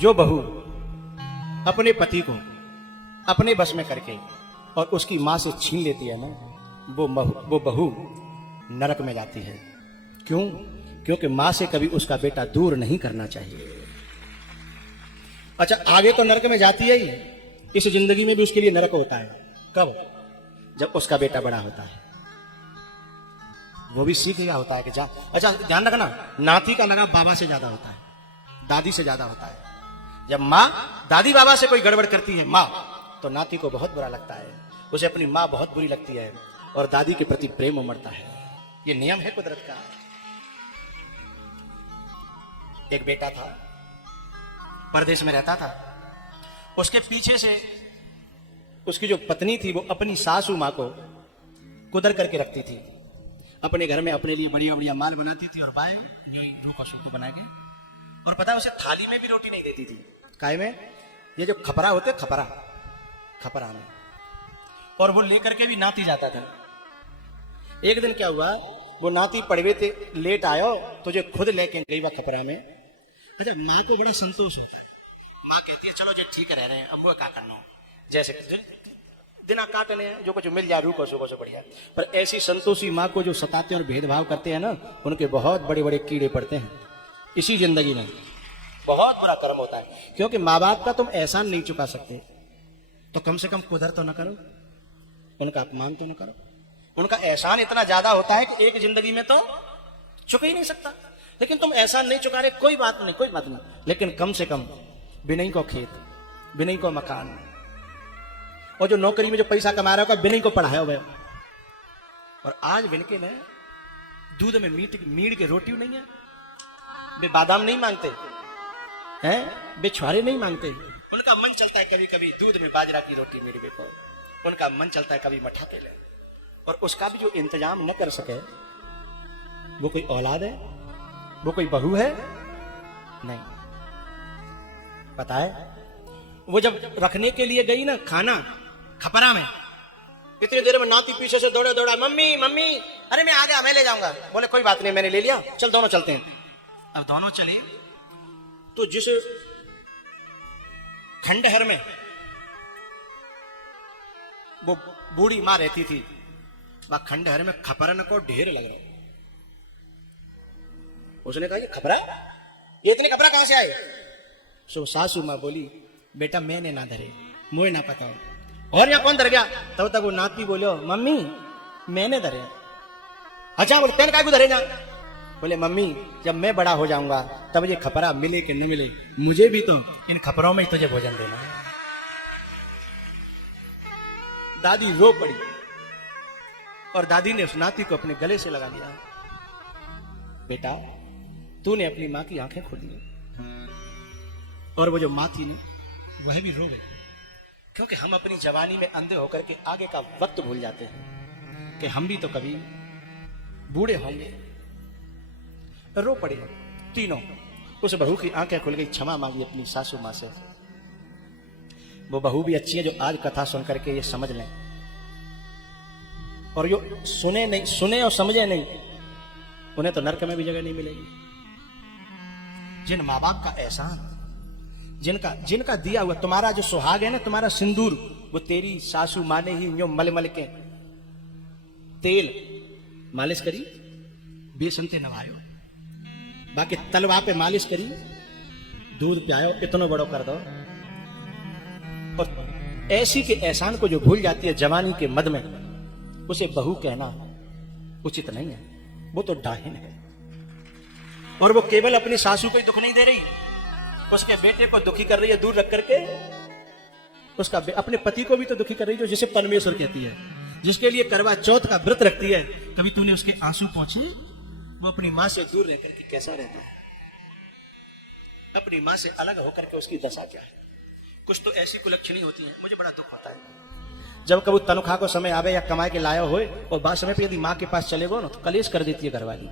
जो बहू अपने पति को अपने बस में करके और उसकी मां से छीन लेती है ना, वो बहू नरक में जाती है। क्यों? क्योंकि मां से कभी उसका बेटा दूर नहीं करना चाहिए। अच्छा, आगे तो नरक में जाती है ही, इस जिंदगी में भी उसके लिए नरक होता है। कब? जब उसका बेटा बड़ा होता है, वो भी सीख गया होता है कि जा। अच्छा ध्यान रखना, नाती का लगाव बाबा से ज्यादा होता है, दादी से ज्यादा होता है। जब माँ दादी बाबा से कोई गड़बड़ करती है माँ, तो नाती को बहुत बुरा लगता है, उसे अपनी माँ बहुत बुरी लगती है और दादी के प्रति प्रेम उमड़ता है। ये नियम है कुदरत का। एक बेटा था, परदेश में रहता था। उसके पीछे से उसकी जो पत्नी थी वो अपनी सासू माँ को कुदर करके रखती थी। अपने घर में अपने लिए बढ़िया बढ़िया माल बनाती थी और बाय रूखा सूखा बना के, और पता है उसे थाली में भी रोटी नहीं देती थी। काय में? ये जो खपरा होते, खपरा में, और वो लेकर के भी नाती जाता था। एक दिन क्या हुआ, वो नाती पड़वे थे, लेट आयो तुझे खुद लेके गई वह खपरा में। अच्छा, माँ को बड़ा संतोष हो, माँ कहती है चलो जो ठीक रह रहे हैं, अब वो क्या करना, जैसे दिना काटने जो कुछ मिल जाए रूखो सूखो से बढ़िया। पर ऐसी संतोषी माँ को जो सताते और भेदभाव करते हैं ना, उनके बहुत बड़े बड़े कीड़े पड़ते हैं इसी जिंदगी में। बहुत बुरा कर्म होता है, क्योंकि माँ बाप का तुम एहसान नहीं चुका सकते, तो कम से कम कुदर तो न करो, उनका अपमान तो न करो। उनका एहसान इतना ज्यादा होता है कि एक जिंदगी में तो चुका ही नहीं सकता। लेकिन तुम एहसान नहीं चुका रहे, कोई बात नहीं, लेकिन कम से कम बिनई को खेत, बिनई को मकान, और जो नौकरी में जो पैसा कमा रहा होगा बिनई को पढ़ाया हुआ। और आज बिनके में दूध में मीड़ के रोटी नहीं है, वे बादाम नहीं मांगते हैं, वे छुआरे नहीं मांगते। उनका मन चलता है कभी कभी दूध में बाजरा की रोटी मेरे को, उनका मन चलता है कभी मठा के ले, और उसका भी जो इंतजाम न कर सके, वो कोई औलाद है, वो कोई बहू है? नहीं। पता है, वो जब रखने के लिए गई ना खाना खपरा में, इतनी देर में नाती पीछे से दौड़ा, मम्मी मम्मी, अरे मैं आ गया, मैं ले जाऊंगा। बोले कोई बात नहीं, मैंने ले लिया, चल दोनों चलते हैं। अब दोनों चले तो जिस खंडहर में वो बूढ़ी मां रहती थी, वह खंडहर में खपरन को ढेर लग रहा। उसने कहा ये खपरा, ये इतने खपरा कहां से आए? सो सासू मां बोली, बेटा मैंने ना धरे, मुझे ना पता। और यहाँ कौन धर गया? तब तक वो नाती बोलो, मम्मी मैंने धरे। अच्छा, बोले तेन काय को धरे जा? बोले मम्मी जब मैं बड़ा हो जाऊंगा तब ये खपरा मिले कि न मिले, मुझे भी तो इन खपरों में ही तुझे भोजन देना है। दादी रो पड़ी और दादी ने उस नाती को अपने गले से लगा लिया। बेटा तूने अपनी मां की आंखें खोली, और वो जो मां थी ना वह भी रो गई, क्योंकि हम अपनी जवानी में अंधे होकर के आगे का वक्त भूल जाते हैं कि हम भी तो कभी बूढ़े होंगे। रो पड़े तीनों। उस बहू की आंखें खुल गई, क्षमा मांगी अपनी सासू मां से। वो बहू भी अच्छी है जो आज कथा सुन करके ये समझ लें, और जो सुने और समझे नहीं, उन्हें तो नरक में भी जगह नहीं मिलेगी। जिन माँ बाप का एहसान, जिनका दिया हुआ तुम्हारा जो सुहाग है ना, तुम्हारा सिंदूर, वो तेरी सासू माँ ने ही जो मल के तेल मालिश करी, बेसन ते नवायो, बाकी तलवा पे मालिश करी, दूध पियायो, इतना बड़ो कर दो। और ऐसी के एहसान को जो भूल जाती है जवानी के मद में, उसे बहू कहना उचित नहीं है, वो तो डाहिन है। और वो केवल अपनी सासू को ही दुख नहीं दे रही, उसके बेटे को दुखी कर रही है दूर रख करके, उसका अपने पति को भी तो दुखी कर रही है, जो जिसे परमेश्वर कहती है, जिसके लिए करवा चौथ का व्रत रखती है। कभी तूने उसके आंसू पहुंचे? वो अपनी मां से दूर रहकर के कैसा रहता है, अपनी मां से अलग होकर के उसकी दशा क्या है। कुछ तो ऐसी कुलक्षणी होती है, मुझे बड़ा दुख होता है जब कभी तनख्वाह को समय आवे या कमाए के लाया हो, और बाद समय पे यदि मां के पास चले गो ना तो कलेश कर देती है घरवाली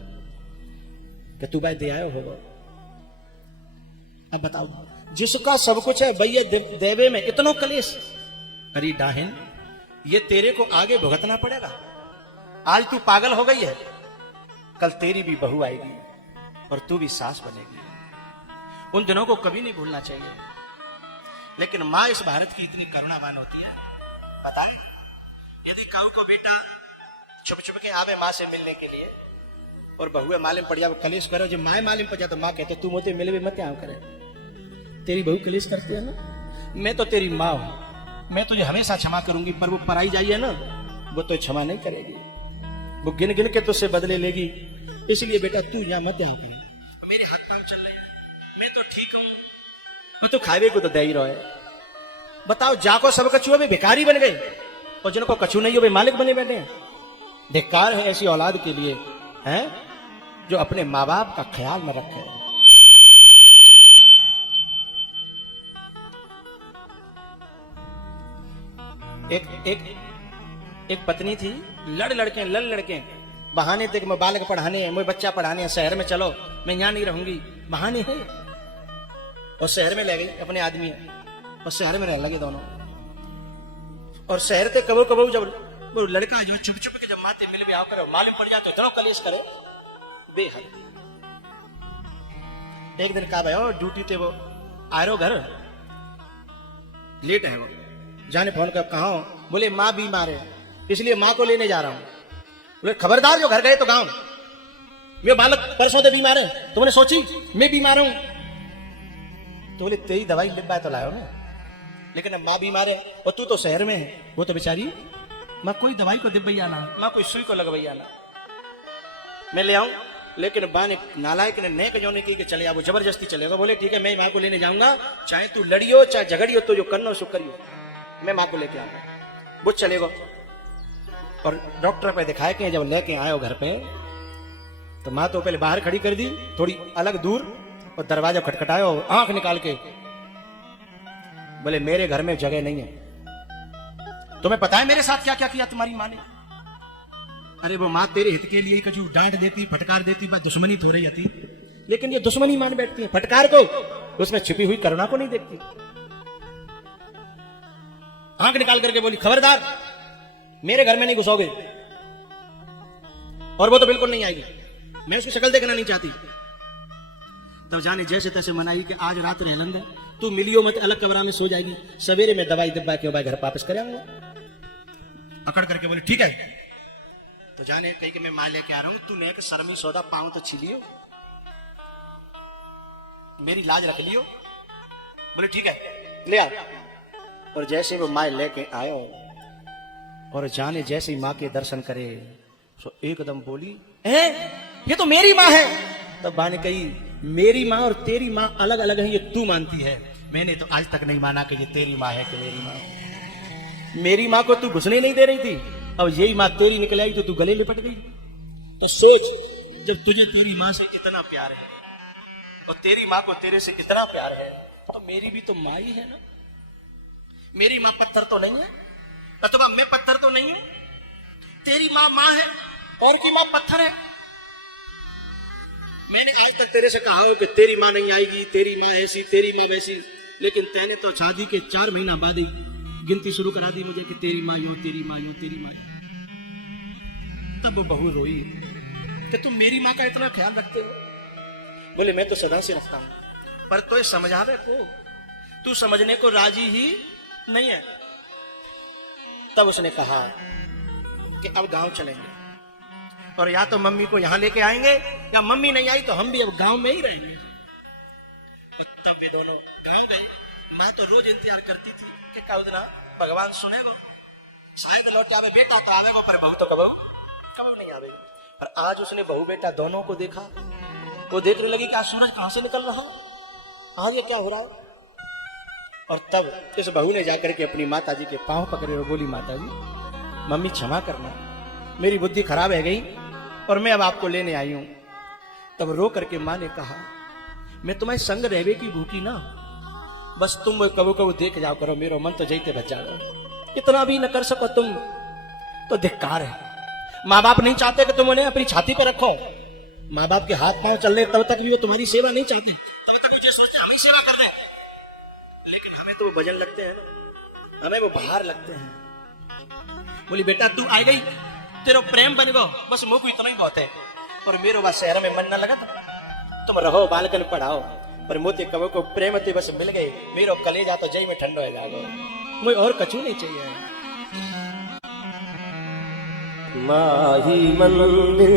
कि तू भाई दे आयो होगा। अब बताओ, जिसका सब कुछ है भैया देवे में इतना कलेश। अरे डाहिन, ये तेरे को आगे भुगतना पड़ेगा। आज तू पागल हो गई है, कल तेरी भी बहू आएगी और तू भी सास बनेगी। उन दिनों को कभी नहीं भूलना चाहिए। लेकिन माँ इस भारत की इतनी करुणावान होती है, बताए यदि काऊ को बेटा छुप छुप के आवे माँ से मिलने के लिए और बहुए मालूम पड़ जाए कलेश करो, जो माए मालूम पड़ जाए तो माँ कहते तू मुझे मिले भी मत आओ करे, तेरी बहू कलेश करती है ना, मैं तो तेरी माँ हूं, मैं तुझे हमेशा क्षमा करूंगी, पर वो पराई जाइए ना वो तो क्षमा नहीं करेगी, वो गिन गिन के तुझसे बदले लेगी, इसलिए बेटा तू यहाँ मत आओ करे। मेरे हाथ काम चल रहे हैं, मैं तो ठीक हूं, मैं तो खावे को तो दे ही रहा है। बताओ जाको सब कछुआ भी भिखारी बन गए और जिनको कछू नहीं हो वे मालिक बने बैठे हैं। धिक्कार है ऐसी औलाद के लिए हैं जो अपने माँ बाप का ख्याल में रखे। एक पत्नी थी, लड़ लड़के बहाने थे कि मैं बालक पढ़ाने हैं, मैं बच्चा पढ़ाने हैं, शहर में चलो, मैं यहाँ नहीं रहूंगी, बहाने है। और शहर में ले गई अपने आदमी और शहर में रहने लगे दोनों। और शहर से कबो कबो जब वो लड़का जो चुप चुप के जब माते मिल भी आओ करे मालूम पड़ जाए तो इतना कलेश करे बेहद। एक दिन कहा भाई ड्यूटी थे वो आरो घर लेट है, वो जाने फोन कर कहा हो, बोले माँ बीमार है इसलिए माँ को लेने जा रहा हूं। बोले खबरदार जो घर गए तो गांव, मैं बालक परसों से बीमार है, तुमने सोची मैं बीमार हूं? तो बोले तेरी दवाई लिखवाए तो लाओ ना, लेकिन अब माँ बीमार है और तू तो शहर में है, वो तो बेचारी माँ कोई दवाई को दिब्बैया ना, माँ कोई सुई को लगवैया ना, मैं ले आऊं। लेकिन बा ने नालायक ने नेक जो ने की कि चले आ, वो जबरदस्ती चलेगा। बोले ठीक है मैं माँ को लेने जाऊंगा, चाहे तू लड़ियो चाहे झगड़ियो, तो जो करना सो करियो, मैं माँ को लेके आऊंगा। वो चलेगा और डॉक्टर पे दिखाए कि जब लेके आयो घर पे तो माँ तो पहले बाहर खड़ी कर दी थोड़ी अलग दूर और दरवाजा खटखटायो, आंख निकाल के बोले मेरे घर में जगह नहीं है, तुम्हें पता है मेरे साथ क्या क्या किया तुम्हारी माँ ने? अरे वो माँ तेरे हित के लिए कछु डांट देती फटकार देती, बात दुश्मनी थो रही थी, लेकिन ये दुश्मनी मान बैठती है फटकार को, उसमें छिपी हुई करुणा को नहीं देखती। आंख निकाल करके बोली खबरदार मेरे घर में नहीं घुसोगे, और वो तो बिल्कुल नहीं आएगी, मैं उसकी शक्ल देखना नहीं चाहती। तब जाने जैसे तैसे मनाई कि आज रात रह लंदे, तू मिलियो मत, अलग कमरा में सो जाएगी, सवेरे में दवाई दिब्बा के भाई घर वापस कर आऊंगा। अकड़ करके बोले ठीक है। तो जाने कही कि मैं मां लेके आ रहा हूं, तूने एक शर्मी सौदा पाऊं तो छिलियो, मेरी लाज रख लियो। बोले ठीक है ले आ। और जैसे वो माँ लेके आयो और जाने जैसे ही माँ के दर्शन करे तो एकदम बोली ये तो मेरी माँ है। तब माँ ने कही मेरी माँ और तेरी माँ अलग अलग है, ये तू मानती है, मैंने तो आज तक नहीं माना कि ये तेरी माँ है कि मेरी माँ। मेरी माँ को तू घुसने नहीं दे रही थी, अब यही माँ तेरी निकल आई तो तू गले लिपट गई। तो सोच जब तुझे तेरी माँ से इतना प्यार है और तेरी माँ को तेरे से इतना प्यार है तो मेरी भी तो माँ ही है ना। मेरी माँ पत्थर तो नहीं है, अथवा मैं पत्थर तो नहीं है, तेरी माँ माँ है और की माँ पत्थर है। मैंने आज तक तेरे से कहा हो कि तेरी माँ नहीं आएगी, तेरी माँ ऐसी तेरी माँ वैसी, लेकिन तैने तो शादी के 4 महीना बाद ही गिनती शुरू करा दी मुझे कि तेरी माँ यूं तेरी माँ यूं तेरी माँ। तब वो बहू रोई कि तुम मेरी माँ का इतना ख्याल रखते हो। बोले मैं तो सदा से रखता हूं, पर तो समझावे को तू समझने को राजी ही नहीं है। तब उसने कहा कि अब गांव चलेंगे और या तो मम्मी को यहां लेके आएंगे या मम्मी नहीं आई तो हम भी अब गांव में ही रहेंगे। तो तब भी दोनों गांव गए। माँ तो रोज इंतजार करती थी कि कब ना भगवान सुनेगा, शायद लौट आवे, बेटा तो आवेगा पर बहू तो कब नहीं आवे। पर आज उसने बहू बेटा दोनों को देखा, वो देखने लगी कि आज सूरज कहां से निकल रहा, आगे क्या हो रहा है। और तब इस बहू ने जाकर के अपनी माता जी के पांव पकड़े और बोली माता जी मम्मी क्षमा करना, मेरी बुद्धि खराब है गई और मैं अब आपको लेने आई हूं। तब रो करके माँ ने कहा मैं तुम्हारे संग रहवे की भूखी ना, बस तुम कबो कबो देख जाओ करो, मेरा मन तो जैते बच जाओ, इतना भी न कर सको तुम तो धिक्कार है। माँ बाप नहीं चाहते कि तुम उन्हें अपनी छाती पर रखो, माँ बाप के हाथ पांव चल रहे तब तक भी वो तुम्हारी सेवा नहीं चाहते, तब तक वो सोचते हमें सेवा कर रहे हैं, लेकिन हमें तो वो भजन लगते हैं ना, हमें वो बाहर लगते हैं। बोली बेटा तू आ गई, तेरा प्रेम बन गो, बस मुंह को इतना ही बहुत है, और मेरे बस शहर में मन न लगा तुम रहो बालकन पढ़ाओ, पर मोते कबो को प्रेम ते बस मिल गए, मेरो कलेजा तो जई में ठंडो है जागो, मुझे और कछु नहीं चाहिए। माही मंदिर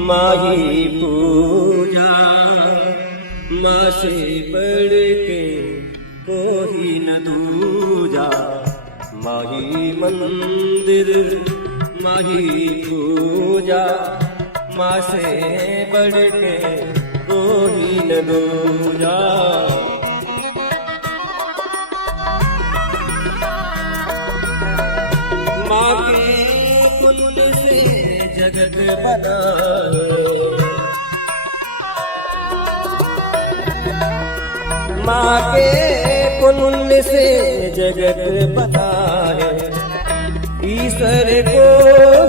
माही पूजा, माँ से बढ़ के कोई न दूजा। माही मंदिर माही पूजा, माँ से बढ़ के कोई न दूजा। माँ की कुल से जगत बना, माँ के पुण्य से जगत बना है, ईश्वर को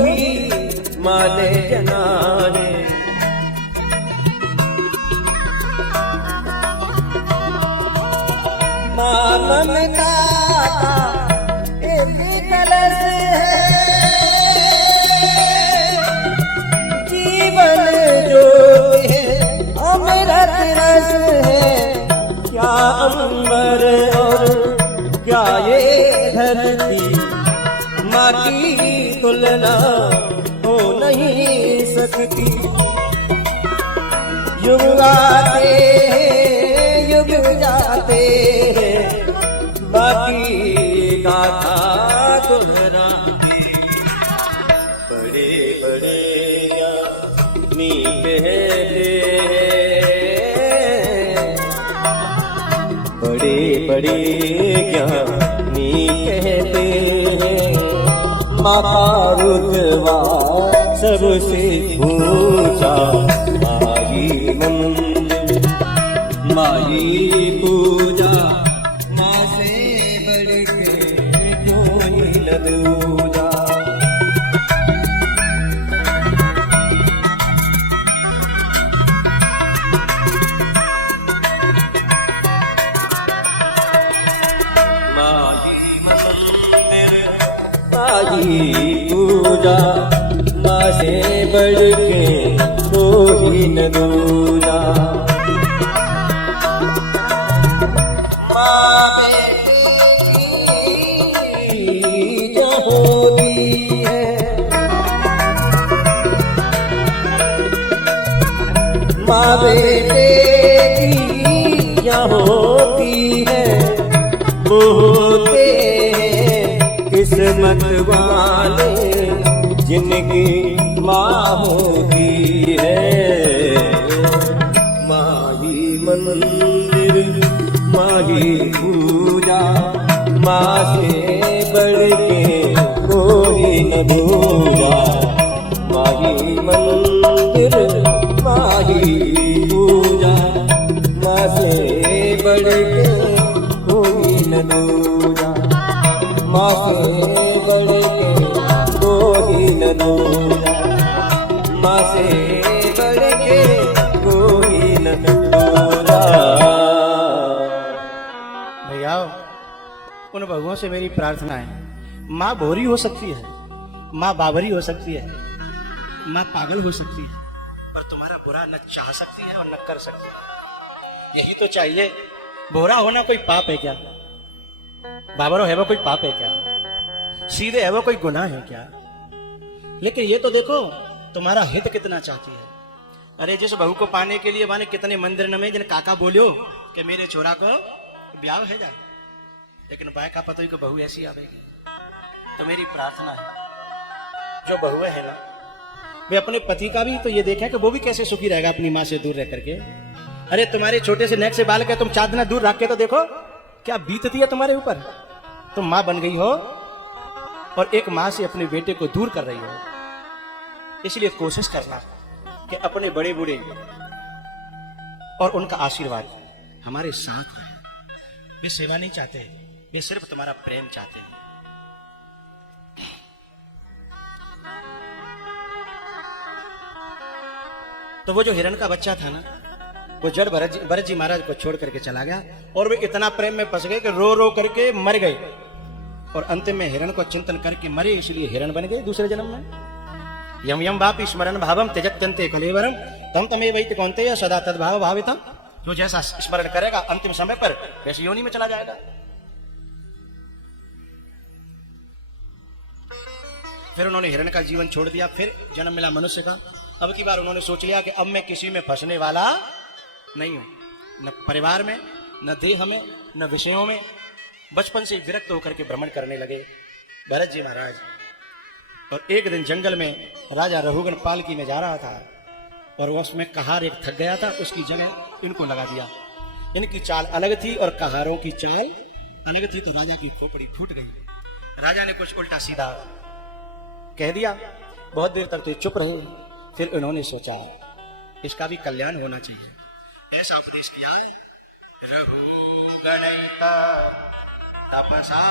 ही माने जना है। माँ ममता एक कलश है, जीवन जो है अमृत रस है। क्या अंबर और क्या ये धरती, माँ की तुलना हो नहीं सकती। युग आते हैं युग जाते हैं, माँ की गाथा दोहराते। बड़े बड़े आदमी कहते हैं, बड़े बड़े ज्ञानी कहते हैं, माँ का रुतबा सबसे ऊंचा। माही मंदिर माही पूजा, माँ से बढ़ के कोई न दूजा। माही पूजा, माँ से बढ़ के कोई न दूजा। माँ बेटे की जो होती है, माँ बेटे की जो होती है, वो होते किस्मत वाले जिनकी माँ होती है। माही मंदिर माही पूजा, माँ से बढ़ के कोई न दूजा। माही मंदिर माही पूजा, माँ से बढ़ के कोई न दूजा। माँ से बढ़ के कोई न दूजा, माँ से बढ़ के कोई न दूजा। भैया उन बहुओं से मेरी प्रार्थना है, माँ भोरी हो सकती है, माँ बाबरी हो सकती है, माँ पागल हो सकती है, पर तुम्हारा बुरा न चाह सकती है और न कर सकती है। यही तो चाहिए। भोरा होना कोई पाप है क्या? बाबरो है वो कोई पाप है क्या? सीधे है वो कोई गुनाह है क्या? लेकिन ये तो देखो तुम्हारा हित कितना चाहती है। अरे जिस बहू को पाने के लिए माने कितने मंदिर न में जिन काका बोलियो कि मेरे छोरा को ब्याह है जाए, लेकिन बाय का पता ही को बहू ऐसी आवेगी। तो मेरी प्रार्थना है जो बहुएं है ना, वे अपने पति का भी तो ये देखें कि वो भी कैसे सुखी रहेगा अपनी माँ से दूर रह करके। अरे तुम्हारे छोटे से नेक से बाल के तुम चादना दूर रख के तो देखो क्या बीतती है तुम्हारे ऊपर। तुम माँ बन गई हो और एक माँ से अपने बेटे को दूर कर रही हो। इसलिए कोशिश करना कि अपने बड़े बूढ़े और उनका आशीर्वाद हमारे साथ रहे। वे सेवा नहीं चाहते, वे सिर्फ तुम्हारा प्रेम चाहते हैं। तो वो जो हिरण का बच्चा था ना, वो जड़ भरत जी महाराज को छोड़ करके चला गया और वे इतना प्रेम में फंस गए कि रो रो करके मर गए और अंतिम में हिरण को चिंतन करके मरे, इसलिए हिरण बन गए दूसरे जन्म में। यम यम वापि स्मरण भावम त्यजत्यन्ते कलेवरम तम तमेवैति कौन्तेय सदा तद्भाव भावितम जो जैसा स्मरण करेगा अंतिम समय पर वैसी योनि में चला जाएगा। फिर उन्होंने हिरण का जीवन छोड़ दिया, फिर जन्म मिला मनुष्य का। अब की बार उन्होंने सोच लिया कि अब मैं किसी में फंसने वाला नहीं हूं, न परिवार में, न देह में, न विषयों में। बचपन से विरक्त होकर के भ्रमण करने लगे भरत जी महाराज। और एक दिन जंगल में राजा रघुगण पालकी में जा रहा था और उसमें कहार एक थक गया था, उसकी जगह इनको लगा दिया। इनकी चाल अलग थी और कहारों की चाल अलग थी, तो राजा की खोपड़ी फूट गई। राजा ने कुछ उल्टा सीधा कह दिया। बहुत देर तक तो चुप रहे, फिर उन्होंने सोचा इसका भी कल्याण होना चाहिए। ऐसा उपदेश किया है, रघुगण तपसा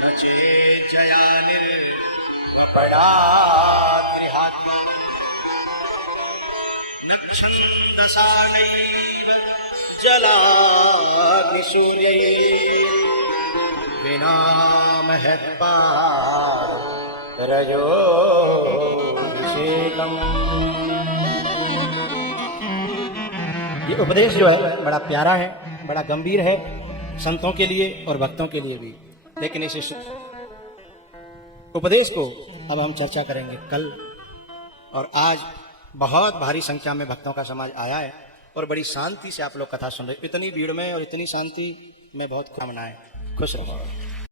न चेजया निर्वपड़ा गृहात्मा न छंदसा नैव जलाग्निसूर्यै विना महत्पार रजोभिषेकम्। ये उपदेश जो है बड़ा प्यारा है, बड़ा गंभीर है संतों के लिए और भक्तों के लिए भी। लेकिन इस उपदेश को अब हम चर्चा करेंगे कल। और आज बहुत भारी संख्या में भक्तों का समाज आया है और बड़ी शांति से आप लोग कथा सुन रहे। इतनी भीड़ में और इतनी शांति में बहुत कामना है। खुश रहो।